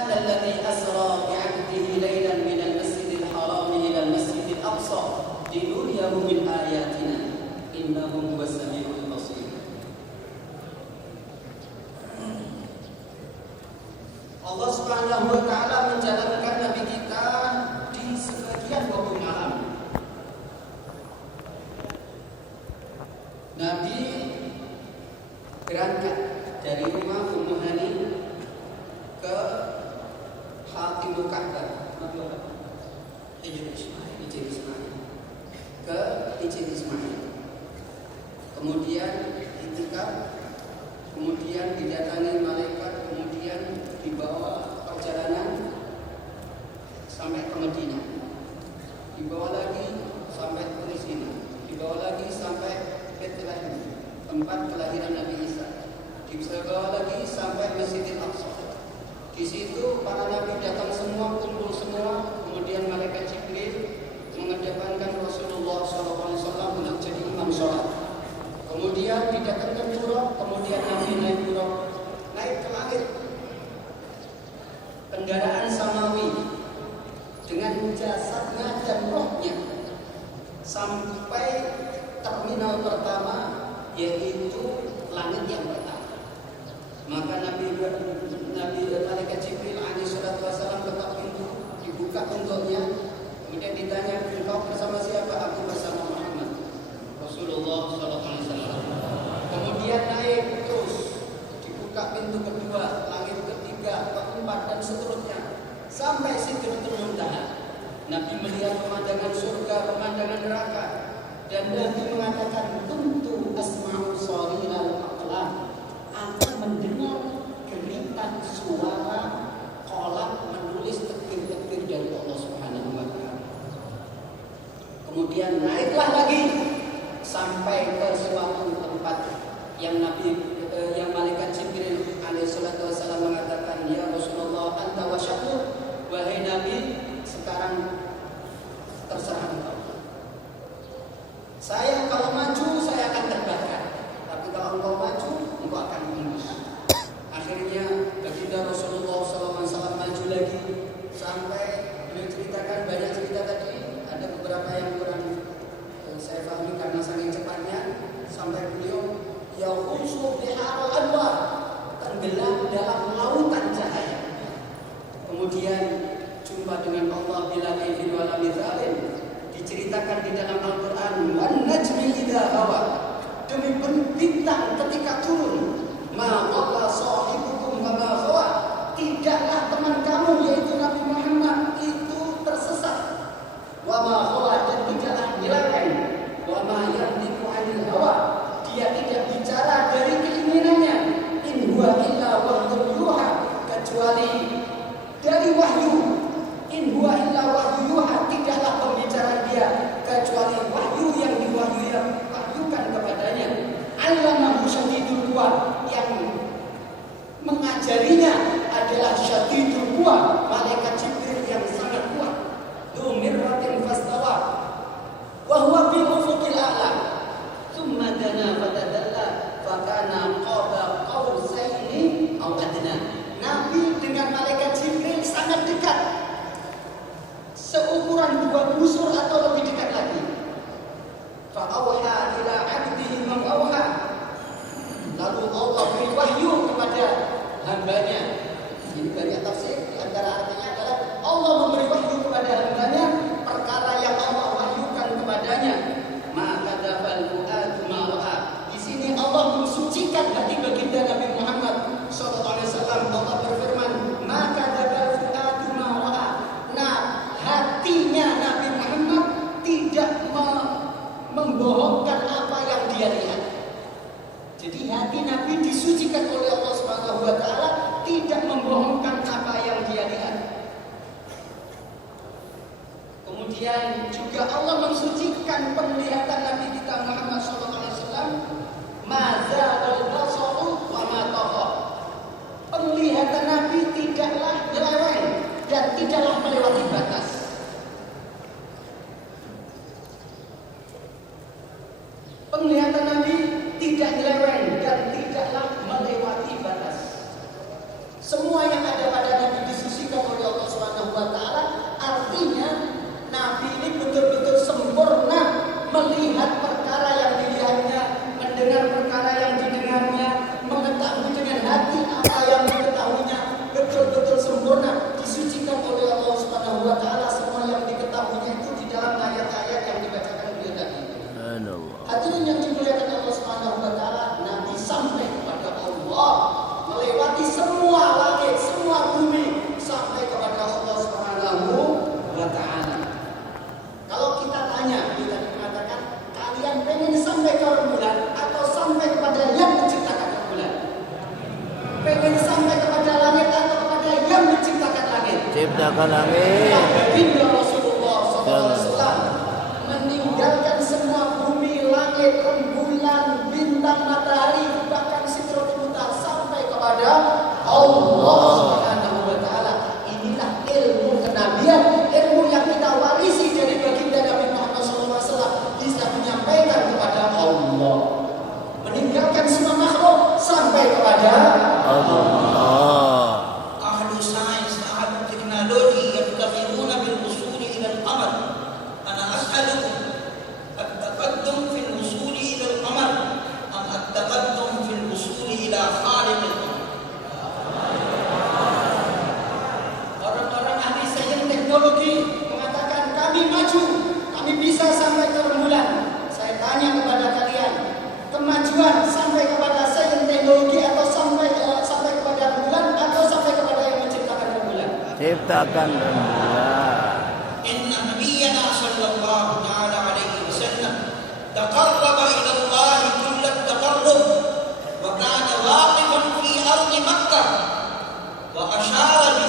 Subhanalladzi asra bi'abdihi lailan minal masjidil haram ilal masjidil aqsa linuriyahu min ayatina innahu huwas samiul basir. Allah Subhanahu wa taala menjalankan nabi kita di sebagian waktu malam. Nabi berangkat dari rumah Ummu Hani ke Hatimul Ka'bah, Ijin Ismail, ke Ijin Ismail. Kemudian itikaf, kemudian didatangi malaikat, kemudian dibawa perjalanan sampai ke Madinah, dibawa lagi sampai ke sini, dibawa lagi sampai Bethlehem, tempat kelahiran Nabi Isa, dibawa lagi sampai Masjidil Aqsa. Di situ para nabi datang semua, kumpul semua, kemudian malaikat Jibril mengedepankan Rasulullah SAW untuk jadi imam sholat. Kemudian didatangkan Buraq, kemudian Nabi naik Buraq, naik ke langit. Kendaraan samawi dengan jasadnya dan rohnya sampai terminal pertama, yaitu langit yang pertama. Maka Nabi malaikat Jibril alaihi salatu wasallam ketok pintu, dibuka untuknya. Kemudian ditanya, engkau bersama siapa? Aku bersama Muhammad Rasulullah SAW. Kemudian naik terus, dibuka pintu kedua, langit ketiga, keempat dan seterusnya sampai Sidratul Muntaha. Nabi melihat pemandangan surga, pemandangan neraka, dan Nabi mengatakan, kuntu asma'u shalihal aqlam, aku mendengar geritan suara qalam menulis takbir-takbir dari Allah Subhanahu wa taala. Kemudian naiklah lagi sampai ke suatu tempat yang yang malaikat Jibril alaihi salatu wasallam mengatakan, ya Rasulullah, anta wa syakur, wahai Nabi, sekarang terserah engkau. Saya kalau maju saya akan terbakar, tapi kalau engkau maju engkau akan menembus. Akhirnya baginda Rasulullah SAW maju lagi sampai beliau ceritakan banyak cerita tadi, ada beberapa yang kurang saya pahami karena saking cepatnya, sampai beliau yaqusu biharul anwar, tenggelam dalam lautan cahaya. Kemudian jumpa dengan Allah bila kaifin wala mithalin, diceritakan di dalam Al-Quran, wan najmi idza hawa, demi bintang ketika turun, ma dhalla sahibukum wa ma ghawa, tidaklah teman kamu yaitu Nabi Muhammad itu tersesat, wa ma ghawa, dan tidaklah nyeleweng, wa ma yantiqu 'anil hawa, dia tidak bicara dari keinginannya, in huwa illa wahyun yuha, kecuali dari wahyu, in huwa illa wahyu yuha, tidaklah pembicaraan dia kecuali wahyu yang diwahyukan kepadanya. Allamahu syadidul quwa, yang mengajarinya adalah syadidul quwa, malaikat Jibril yang sangat kuat. Dzu mirratin fastawa wa huwa bil ufuqil a'la, tsumma dana fatadalla fakana qaba qausaini aw adna. Nabi dengan malaikat Jibril sangat dekat, seukuran 2 busur atau lebih dekat lagi. Fa'auha ila 'abdihi ma auha, lalu Allah beri wahyu kepada hambanya. Ini banyak tafsir, di antara artinya adalah Allah memberi wahyu kepada hambanya perkara yang Allah wahyukan kepadanya. Maka dafal fuadu ma ra'a, di sini Allah mensucikan hati baginda Nabi Muhammad sallallahu alaihi wasallam. Allah berfirman, maka dafal fuadu ma ra'a, nah hatinya Nabi Muhammad tidak membohongkan apa yang dia lihat. Jadi hati Nabi disucikan oleh Allah Subhanahu wa taala, tidak membohongkan apa yang dia lihat. Kemudian juga Allah mensucikan penglihatan Nabi kita Muhammad sallallahu alaihi wasallam, mazal basaru wa ma tagha. Penglihatan Nabi tidaklah nyeleweng dan tidaklah melewati batas. Penglihatan Nabi tidak nyeleweng dan tidaklah melewati batas. Semua yang ada pada Nabi disucikan Ciptakan amin. Baginda Rasulullah SAW meninggalkan semua bumi, langit, rembulan, bintang, matahari, bahkan Sidratul Muntaha sampai kepada Allah Subhanahu wa taala. Inilah ilmu kenabian, ilmu yang kita warisi dari baginda Nabi Muhammad SAW, bisa menyampaikan kepada Allah. Meninggalkan semua makhluk sampai kepada Allah. Ahlu sains, ahlu teknologi yabtaghiruna bil wusuli ila al-qamar. Ana as'alukum at-taqaddum fil wusuli ila al-qamar am at-taqaddum fil wusuli ila khaliq al-qamar. Orang-orang ahli sains teknologi mengatakan kami maju, kami bisa sampai ke rembulan. Saya tanya kepada kalian, kemajuan sampai kepada sains teknologi atau sampai kepada rembulan atau sampai kepada yang menciptakan rembulan? Ciptakan rembulan. Inna nabiyyana sallallahu ta'ala alaihi wasallam taqarraba ila Allah kullat taqarrub wa kana waqifan fi ardi Makkah wa ashara